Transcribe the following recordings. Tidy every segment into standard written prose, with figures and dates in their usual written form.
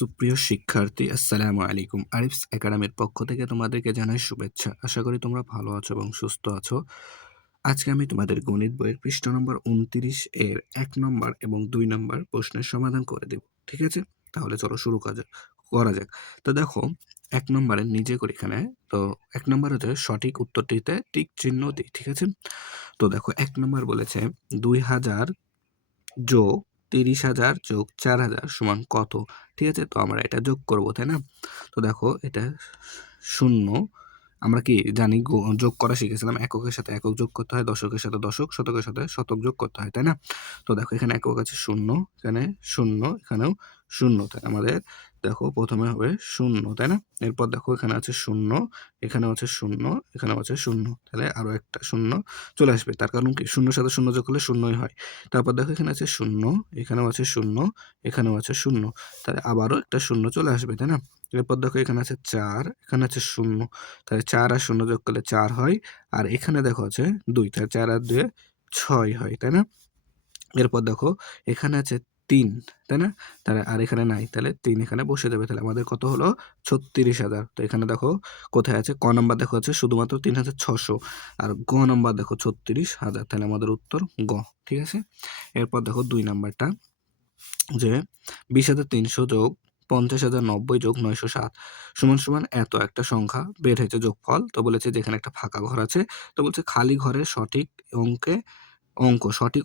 সুপ্রিয় শিক্ষার্থী, আসসালামু আলাইকুম। আরিফস একাডেমির পক্ষ থেকে তোমাদেরকে জানাই শুভেচ্ছা। আশা করি তোমরা ভালো আছো এবং সুস্থ আছো। আজকে আমি তোমাদের গণিত বইয়ের পৃষ্ঠা নম্বর ২৯ এর ১ নম্বর এবং ২ নম্বর প্রশ্নের সমাধান করে দেব। ঠিক আছে? তাহলে চলো শুরু করা যাক। তো দেখো ১ নম্বরে নিজে করি এখানে। তো ১ নম্বর হচ্ছে সঠিক উত্তরটিতে টিক চিহ্ন দিই। ঠিক আছে? তো দেখো ১ নম্বর বলেছে ২০০০ যোগ ৩০,০০০ যোগ ৪,০০০ সমান কত? ঠিক আছে? তো আমরা এটা যোগ করব, তাই না? তো দেখো এটা ০, আমরা কি জানি যোগ করা শিখেছিলাম এককের সাথে একক যোগ করতে হয়, দশকের সাথে দশক, শতকের সাথে শতক যোগ করতে হয়, তাই না? তো দেখো এখানে একক আছে ০, এখানে ০, এখানেও ০, তাই আমাদের দেখো প্রথমে হবে ০, তাই না? এরপর দেখো এখানে আছে ০, এখানেও আছে ০, এখানেও আছে ০, তাহলে আরো একটা ০ চলে আসবে। তার কারণ কি ০ এর সাথে ০ যোগ করলে ০ই হয়। তারপর দেখো এখানে আছে ০, এখানেও আছে ০, এখানেও আছে ০, তাহলে আবারও একটা ০ চলে আসবে, তাই না? এরপর দেখো এখানে আছে ৪, এখানে আছে ০, তাহলে ৪ আর ০ যোগ করলে ৪ হয়। আর এখানে দেখো আছে ২, তাহলে ৪ আর ২ এ ৬ হয়, তাই না? এরপর দেখো এখানে আছে ৩, তাই না? তাহলে আর এখানে নাই, তাহলে ৩ এখানে বসে যাবে। তাহলে আমাদের কত হলো? ৩৬,০০০। তো এখানে দেখো কোথায় আছে? ক নাম্বার দেখো আছে শুধুমাত্র ৩,৬০০ আর গ নাম্বার দেখো ৩৬,০০০। তাহলে আমাদের উত্তর গ। ঠিক আছে? এরপর দেখো ২ নাম্বারটা যে ২০,৩০০ যোগ ৫০,০৯০ যোগ ৯০৭ সমান সমান এত একটা সংখ্যা বের হয়েছে যোগফল। তো বলেছে যে এখানে একটা ফাঁকা ঘর আছে। তো বলছে খালি ঘরের সঠিক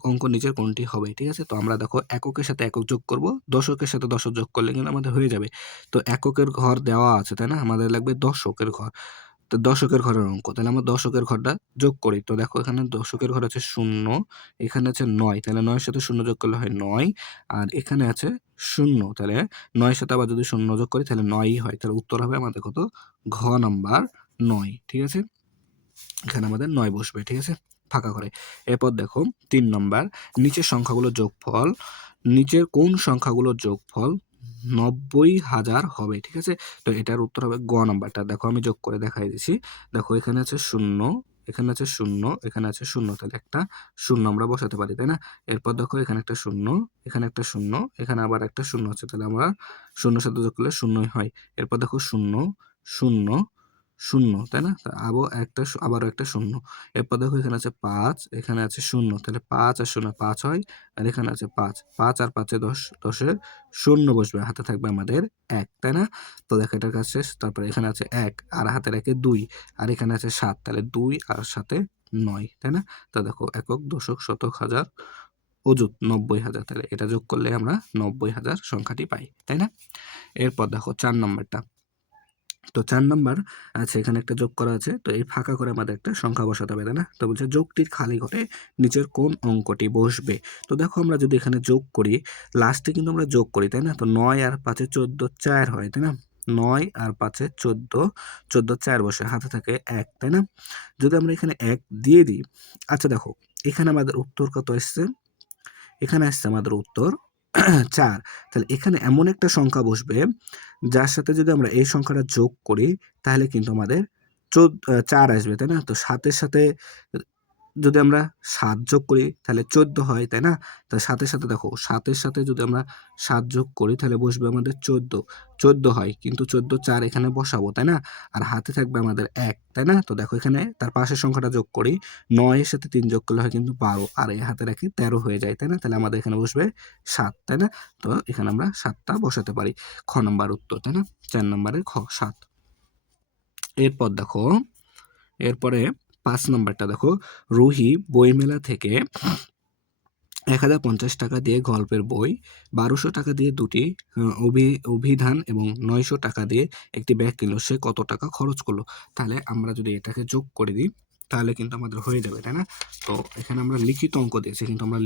অঙ্ক নিচের কোনটি হবে? ঠিক আছে? তো আমরা দেখো এককের সাথে একক যোগ করব, দশকের সাথে দশক যোগ করলে কিন্তু আমাদের হয়ে যাবে। তো এককের ঘর দেওয়া আছে, তাই না? আমাদের লাগবে দশকের ঘর। তো দশকের ঘরের অঙ্ক। তাহলে আমরা দশকের ঘরটা যোগ করি। তো দেখো এখানে দশকের ঘর আছে ০, এখানে আছে ৯, তাহলে ৯ এর সাথে ০ যোগ করলে হয় ৯, আর এখানে আছে ০, তাহলে ৯ এর সাথে আবার যদি ০ যোগ করি তাহলে ৯ ই হয়। তাহলে উত্তর হবে আমাদের কত? ঘ নাম্বার ৯। ঠিক আছে? এখানে আমাদের ৯ বসবে। ঠিক আছে? ফাঁকা ঘরে। এরপর দেখো ৩ নাম্বার নিচের সংখ্যাগুলোর যোগফল, নিচের কোন সংখ্যাগুলোর যোগফল ৯০,০০০ হবে? ঠিক আছে? তো এটার উত্তর হবে গ নাম্বারটা। দেখো আমি যোগ করে দেখাই দিচ্ছি। দেখো এখানে আছে ০, এখানে আছে ০, এখানে আছে ০, তাহলে একটা ০ আমরা বসাতে পারি, তাই না? এরপর দেখো এখানে একটা ০, এখানে একটা ০, এখানে আবার একটা ০ আছে। তাহলে আমরা ০ এর সাথে যোগ করলে ০ ই হয়। এরপর দেখো ০, ০, ০, তাই না? আবারও একটা ০। এরপর দেখো এখানে আছে ৫, এখানে আছে ০, তাহলে ৫ আর ০ ৫ হয়। আর এখানে আছে ৫, ৫ আর ৫ এ ১০, ১০ এর ০ বসবে। হাতে থাকবে আমাদের ১, তাই না? তো দেখো এটার কাজ শেষ। তারপরে এখানে আছে ১ আর হাতের ১ এ ২, আর এখানে আছে ৭, তাহলে ২ আর ৭ এ ৯, তাই না? তো দেখো একক, দশক, শতক, হাজার, অযুত ৯০,০০০। তাহলে এটা যোগ করলে আমরা ৯০,০০০ সংখ্যাটি পাই, তাই না? এরপর দেখো ৪ নাম্বারটা। তো ৪ নাম্বার আছে, এখানে একটা যোগ করা আছে। তো এই ফাঁকা করে আমাদের একটা সংখ্যা বসাতে হবে, তাই না? তো বলছে যোগটির খালি ঘরে নিচের কোন অঙ্কটি বসবে? তো দেখো আমরা যদি এখানে যোগ করি, লাস্টে কিন্তু আমরা যোগ করি, তাই না? তো ৯ আর ৫ এ ১৪, ৪ হয়, তাই না? ৯ আর ৫ এ ১৪, ১৪ ৪ বসে, হাতে থাকে ১, তাই না? যদি আমরা এখানে ১ দিয়ে দিই, আচ্ছা দেখো এখানে আমাদের উত্তর কত এসছে? এখানে আসছে আমাদের উত্তর ৪। তাহলে এখানে এমন একটা সংখ্যা বসবে যার সাথে যদি আমরা এই সংখ্যাটা যোগ করি তাহলে কিন্তু আমাদের ৪ আসবে, তাই না? তো ৭ এর সাথে যদি আমরা ৭ যোগ করি তাহলে ১৪ হয়, তাই না? তো ৭ এর সাথে দেখো ৭ এর সাথে যদি আমরা ৭ যোগ করি তাহলে বসবে আমাদের ১৪। ১৪ হয়, কিন্তু ১৪ ৪ এখানে বসাবো, তাই না? আর হাতে থাকবে আমাদের ১, তাই না? তো দেখো এখানে তার পাশের সংখ্যাটা যোগ করি। ৯ এর সাথে ৩ যোগ করলে হয় কিন্তু ১২, আর এই হাতে রাখি ১৩ হয়ে যায়, তাই না? তাহলে আমাদের এখানে বসবে ৭, তাই না? তো এখানে আমরা ৭ টা বসাতে পারি। খ নাম্বার উত্তর, তাই না? ৪ নাম্বারের খ ৭। এরপর দেখো, এরপরে ৫ নাম্বারটা দেখো, রুহি বইমেলা থেকে ১,০৫০ টাকা দিয়ে গল্পের বই, ১২০০ টাকা দিয়ে দুটি অভিধান এবং ৯০০ টাকা দিয়ে একটি ব্যাগ কিনলো। সে কত টাকা খরচ করলো? তাহলে আমরা যদি এটাকে যোগ করে দিই তাহলে কিন্তু আমাদের হয়ে যাবে, তাই না? তো এখানে আমরা লিখিত অঙ্ক দিয়েছি, কিন্তু আমরা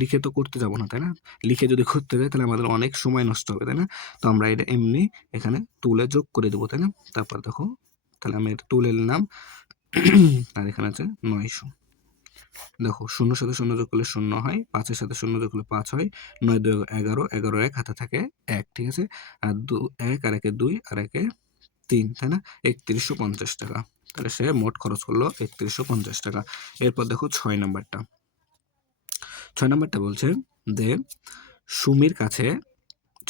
লিখে তো করতে যাব না, তাই না? লিখে যদি করতে যাই তাহলে আমাদের অনেক সময় নষ্ট হবে, তাই না? তো আমরা এটা এমনি এখানে তুলে যোগ করে দেবো, তাই না? তারপর দেখো, তাহলে আমি এটা তুলে নিলাম আর এখানে আছে ৯০০। দেখো ০ এর সাথে ০ যোগ করলে ০ হয়, ৫ এর সাথে ০ যোগ করলে ৫ হয়, ৯ ২ ১১, ১১ ১ হাতে থাকে ১, ঠিক আছে? আর ১ আর ১ এ ২ আর ১ এ ৩, তাই না? ৩১৫০ টাকা। তাহলে সে মোট খরচ করলো ৩১৫০ টাকা। এরপর দেখো ৬ নাম্বারটা। ৬ নাম্বারটা বলছে যে সুমির কাছে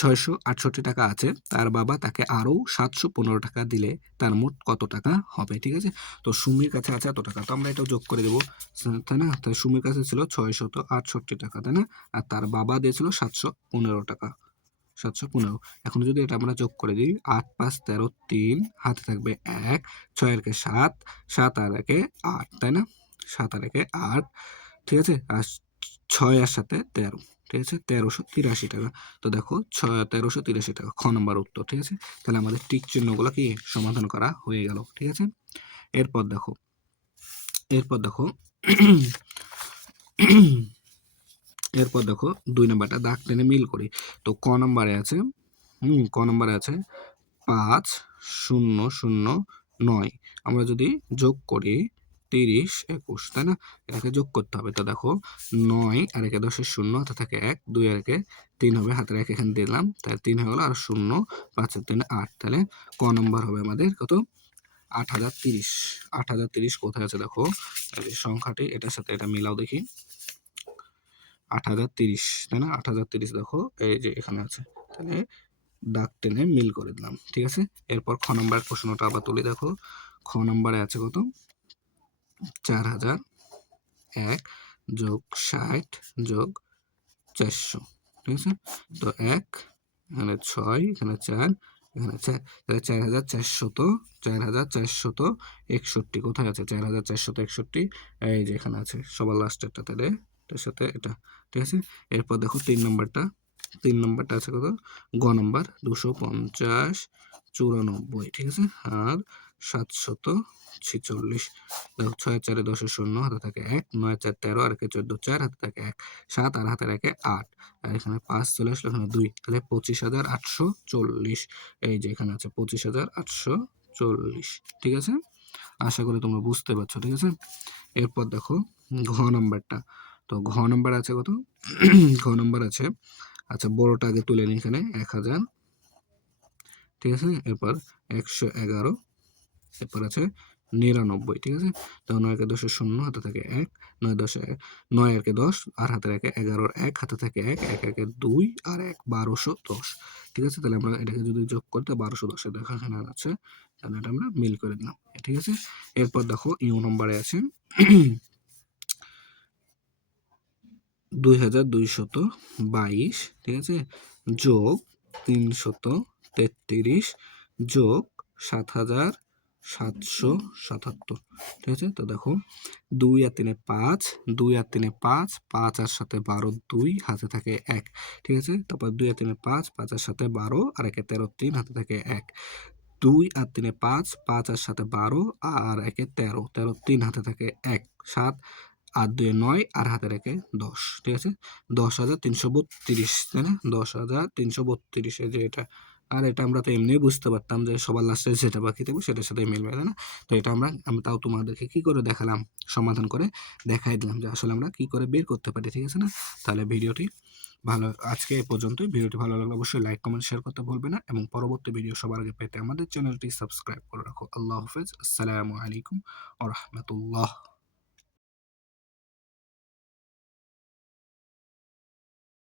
668 টাকা আছে, তার বাবা তাকে আরও 715 টাকা দিলে তার মোট কত টাকা হবে? ঠিক আছে, তো সুমির কাছে আছে এত টাকা, তো আমরা এটাও যোগ করে দেবো, তাই না? তাই সুমির কাছে ছিল 668 টাকা, তাই না? আর তার বাবা দিয়েছিল 715 টাকা, 715। এখন যদি এটা আমরা যোগ করে দিই, 8 5 13 3, হাতে থাকবে 1, 6 আর 7, 7 আর 8, তাই না? 7 আর 8, ঠিক আছে, আর 6 আর 7 13, ঠিক আছে, 1383 টাকা। তো দেখো 1383 টাকা, খ নম্বর উত্তর। ঠিক আছে, তাহলে আমাদের টিক চিহ্নগুলো কি সমাধান করা হয়ে গেল। ঠিক আছে, এরপর দেখো, এরপর দেখো এরপর দেখো 2 নম্বরটা দাগ টেনে মিল করি। তো ক নম্বরে আছে, ক নম্বরে আছে 5 0 0 9, আমরা যদি যোগ করি 30 21, তাই না? এটাকে যোগ করতে হবে। তো দেখো 9 আর 1 10 শূন্য, হাতে থাকে 1, 2 আর 1 3 হবে, হাতের 1 এখানে দিলাম, তাহলে 3 হয়ে গেল, আর 0 5 আর 3 8, তাহলে ক নম্বর হবে আমাদের কত? 8030। 8030 কোথায় আছে দেখো, এই সংখ্যাটি এটার সাথে এটা মিলাও দেখি, 8030, তাই না? 8030 দেখো এই যে এখানে আছে, তাহলে দাগ টেনে মিল করে দিলাম। ঠিক আছে, এরপর খ নম্বরের প্রশ্নটা আবার তুলি, দেখো খ নম্বরে আছে কত? 4001 যোগ 60 যোগ 400, ঠিক আছে, তো 1, এখানে 6, এখানে 4, এখানে 4, তাহলে 4461, কোথায় আছে 4461? এই যে এখানে আছে, সবার লাস্টেরটা, তাহলে এটার সাথে এটা। ঠিক আছে, এরপর দেখো 3 নম্বরটা আছে কত? গ নম্বর 250 94, ঠিক আছে, আর 746। দেখো 6 4 10 শূন্য, হাতে থাকে 1, 9 4 13 আর 14 4, হাতে থাকে 1, 7 আর হাতে রাখে 8, আর এখানে 5 চলে আসলো, এখানে 2, তাহলে 25,840। এই যে এখানে আছে 25,840। ঠিক আছে, আশা করি তোমরা বুঝতে পারছো। ঠিক আছে, এরপর দেখো ঘ নাম্বারটা। তো ঘ নাম্বার আছে কত? ঘ নাম্বার আছে, আচ্ছা বড়টা আগে তুলে নিই, এখানে 1000, ঠিক আছে, এরপর 111, এরপর আছে 99, ঠিক আছে, তো 9 কে 10 শূন্য, হাতে থাকে 1, 9 10 9 আর কে 10, আর হাতে রাখে 11 1, হাতে থাকে 1, 1 1 2 আর 1 1210। ঠিক আছে, তাহলে আমরা এটাকে যদি যোগ করতে 1210 দেখা এখানে আছে, তাহলে এটা আমরা মিল করে দিলাম। ঠিক আছে, এরপর দেখো ইউ নম্বরে আছে 2222, ঠিক আছে, যোগ 333 যোগ 7777, ঠিক আছে, তো দেখো 2 আর 3 5, 2 আর 3 5, 5 আর 7 12, 2 হাতে থাকে 1, ঠিক আছে, তারপর 2 আর 3 5, 5 আর 7 12 আর 1 13, 3 হাতে থাকে 1, 2 আর 3 5, 5 আর 7 12 আর 1 13, 13 3 হাতে থাকে 1, 7 আর 2 9 আর হাতে রেখে 10, ঠিক আছে, 10,332, তাই না? 10,332, এই যে এটা। আর এটা আমরা তো এমনিই বুঝতে পারতাম যে সবার লাস্টে যেটা বাকি থাকবে সেটার সাথে মিলবে, তাই না? তো এটা আমি তাও তোমাদেরকে কি করে দেখালাম, সমাধান করে দেখাই দিলাম যে আসলে আমরা কি করে বের করতে পারি। ঠিক আছে না? তাহলে ভিডিওটি ভালো, আজকে এই পর্যন্তই। ভিডিওটি ভালো লাগলে অবশ্যই লাইক কমেন্ট শেয়ার করতে ভুলবে না, এবং পরবর্তী ভিডিও সবার আগে পেতে আমাদের চ্যানেলটি সাবস্ক্রাইব করে রাখো। আল্লাহ হাফেজ, আসসালামু আলাইকুম ওয়া রাহমাতুল্লাহ।